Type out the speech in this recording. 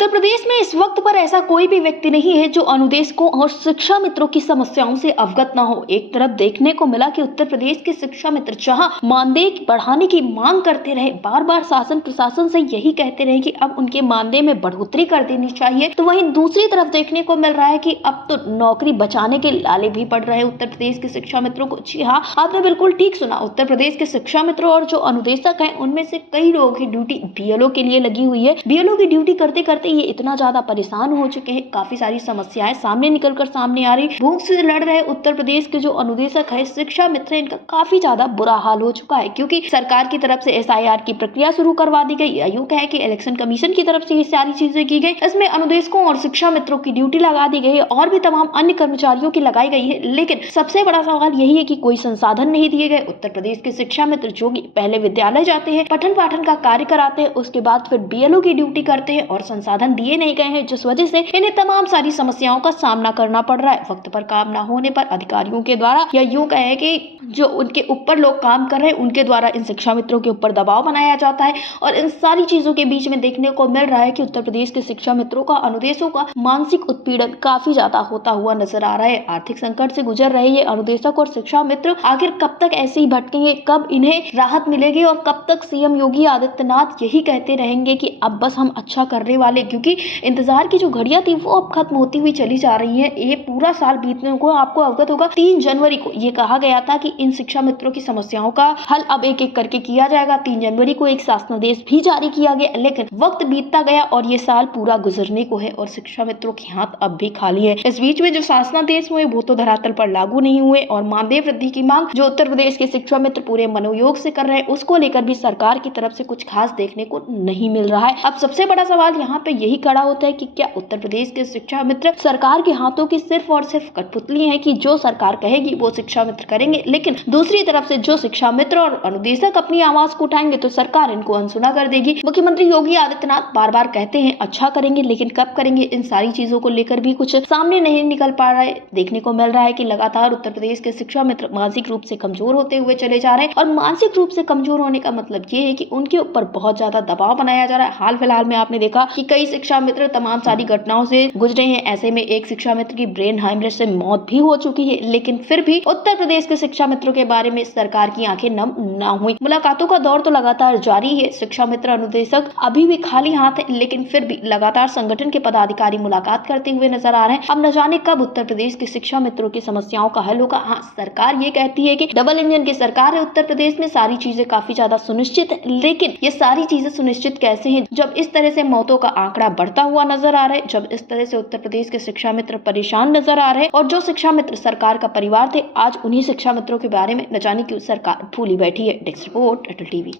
उत्तर प्रदेश में इस वक्त पर ऐसा कोई भी व्यक्ति नहीं है जो अनुदेशकों और शिक्षा मित्रों की समस्याओं से अवगत न हो। एक तरफ देखने को मिला कि उत्तर प्रदेश के शिक्षा मित्र जहां मानदेय बढ़ाने की मांग करते रहे, बार बार शासन प्रशासन से यही कहते रहे कि अब उनके मानदेय में बढ़ोतरी कर देनी चाहिए, तो वहीं दूसरी तरफ देखने को मिल रहा है कि अब तो नौकरी बचाने के लाले भी पड़ रहे हैं उत्तर प्रदेश के शिक्षा मित्रों को। जी हाँ, आपने बिल्कुल ठीक सुना। उत्तर प्रदेश के शिक्षा मित्रों और जो अनुदेशक है उनमें से कई लोगों की ड्यूटी बीएलओ के लिए लगी हुई है। बीएलओ की ड्यूटी करते करते ये इतना ज्यादा परेशान हो चुके हैं, काफी सारी समस्याएं सामने आ रही। भूख से लड़ रहे उत्तर प्रदेश के जो अनुदेशक है, शिक्षा मित्र, इनका काफी ज्यादा बुरा हाल हो चुका है क्योंकि सरकार की तरफ से एसआईआर की प्रक्रिया शुरू करवा दी गई। यूं कहे कि इलेक्शन कमीशन की तरफ से ये सारी चीजें की गई। इसमें अनुदेशकों और शिक्षा मित्रों की ड्यूटी लगा दी गई और भी तमाम अन्य कर्मचारियों की लगाई गई है, लेकिन सबसे बड़ा सवाल यही है कि कोई संसाधन नहीं दिए गए। उत्तर प्रदेश के शिक्षा मित्र जो कि पहले विद्यालय जाते हैं, पठन पाठन का कार्य कराते हैं, उसके बाद फिर बीएलओ की ड्यूटी करते हैं और संसाधन दिए नहीं गए हैं, जिस वजह से इन्हें तमाम सारी समस्याओं का सामना करना पड़ रहा है। वक्त पर काम न होने पर अधिकारियों के द्वारा, या यूं कहें कि जो उनके ऊपर लोग काम कर रहे हैं उनके द्वारा इन शिक्षा मित्रों के ऊपर दबाव बनाया जाता है और इन सारी चीजों के बीच में देखने को मिल रहा है कि उत्तर प्रदेश के शिक्षा मित्रों का, अनुदेशों का मानसिक उत्पीड़न काफी ज्यादा होता हुआ नजर आ रहा है। आर्थिक संकट से गुजर रहे ये अनुदेशक और शिक्षा मित्र आखिर कब तक ऐसे ही भटकेंगे, कब इन्हें राहत मिलेगी और कब तक सीएम योगी आदित्यनाथ यही कहते रहेंगे कि अब बस हम अच्छा करने वाले, क्योंकि इंतजार की जो घड़ियां थी वो अब खत्म होती हुई चली जा रही है। ये पूरा साल बीतने को आपको अवगत होगा, 3 जनवरी को ये कहा गया था कि इन शिक्षा मित्रों की समस्याओं का हल अब एक एक करके किया जाएगा। 3 जनवरी को एक शासनादेश भी जारी किया गया, लेकिन वक्त बीतता गया और ये साल पूरा गुजरने को है और शिक्षा मित्रों के हाथ अब भी खाली है। इस बीच में जो शासनादेश हुए वो तो धरातल पर लागू नहीं हुए और मानदेय वृद्धि की मांग जो उत्तर प्रदेश के शिक्षा मित्र पूरे मनोयोग से कर रहे हैं, उसको लेकर भी सरकार की तरफ से कुछ खास देखने को नहीं मिल रहा है। अब सबसे बड़ा सवाल यहाँ पे यही खड़ा होता है कि क्या उत्तर प्रदेश के शिक्षा मित्र सरकार के हाथों की सिर्फ और सिर्फ कठपुतली हैं कि जो सरकार कहेगी वो शिक्षा मित्र करेंगे, लेकिन दूसरी तरफ से जो शिक्षा मित्र और अनुदेशक अपनी आवाज को उठाएंगे तो सरकार इनको अनसुना कर देगी। मुख्यमंत्री योगी आदित्यनाथ बार बार कहते हैं अच्छा करेंगे, लेकिन कब करेंगे, इन सारी चीजों को लेकर भी कुछ सामने नहीं निकल पा रहा है। देखने को मिल रहा है कि लगातार उत्तर प्रदेश के शिक्षा मित्र मानसिक रूप से कमजोर होते हुए चले जा रहे हैं और मानसिक रूप से कमजोर होने का मतलब ये है कि उनके ऊपर बहुत ज्यादा दबाव बनाया जा रहा है। हाल फिलहाल में आपने देखा कि कई शिक्षा मित्र तमाम सारी घटनाओं से गुजरे हैं। ऐसे में एक शिक्षा मित्र की ब्रेन हेमरेज से मौत भी हो चुकी है, लेकिन फिर भी उत्तर प्रदेश के शिक्षा मित्रों के बारे में सरकार की आंखें नम ना हुई। मुलाकातों का दौर तो लगातार जारी है। शिक्षा मित्र, अनुदेशक अभी भी खाली हाथ है, लेकिन फिर भी लगातार संगठन के पदाधिकारी मुलाकात करते हुए नजर आ रहे हैं। अब न जाने कब उत्तर प्रदेश के शिक्षा मित्रों की समस्याओं का हल होगा। हाँ, सरकार ये कहती है कि डबल इंजन की सरकार है उत्तर प्रदेश में, सारी चीजें काफी ज्यादा सुनिश्चित है, लेकिन ये सारी चीजें सुनिश्चित कैसे हैं जब इस तरह से मौतों का आंकड़ा बढ़ता हुआ नजर आ रहा है, जब इस तरह से उत्तर प्रदेश के शिक्षा मित्र परेशान नजर आ रहे हैं और जो शिक्षा मित्र सरकार का परिवार थे, आज उन्हीं शिक्षा मित्रों के बारे में न जाने क्यों सरकार भूली बैठी है। डेस्क रिपोर्ट, अटल टीवी।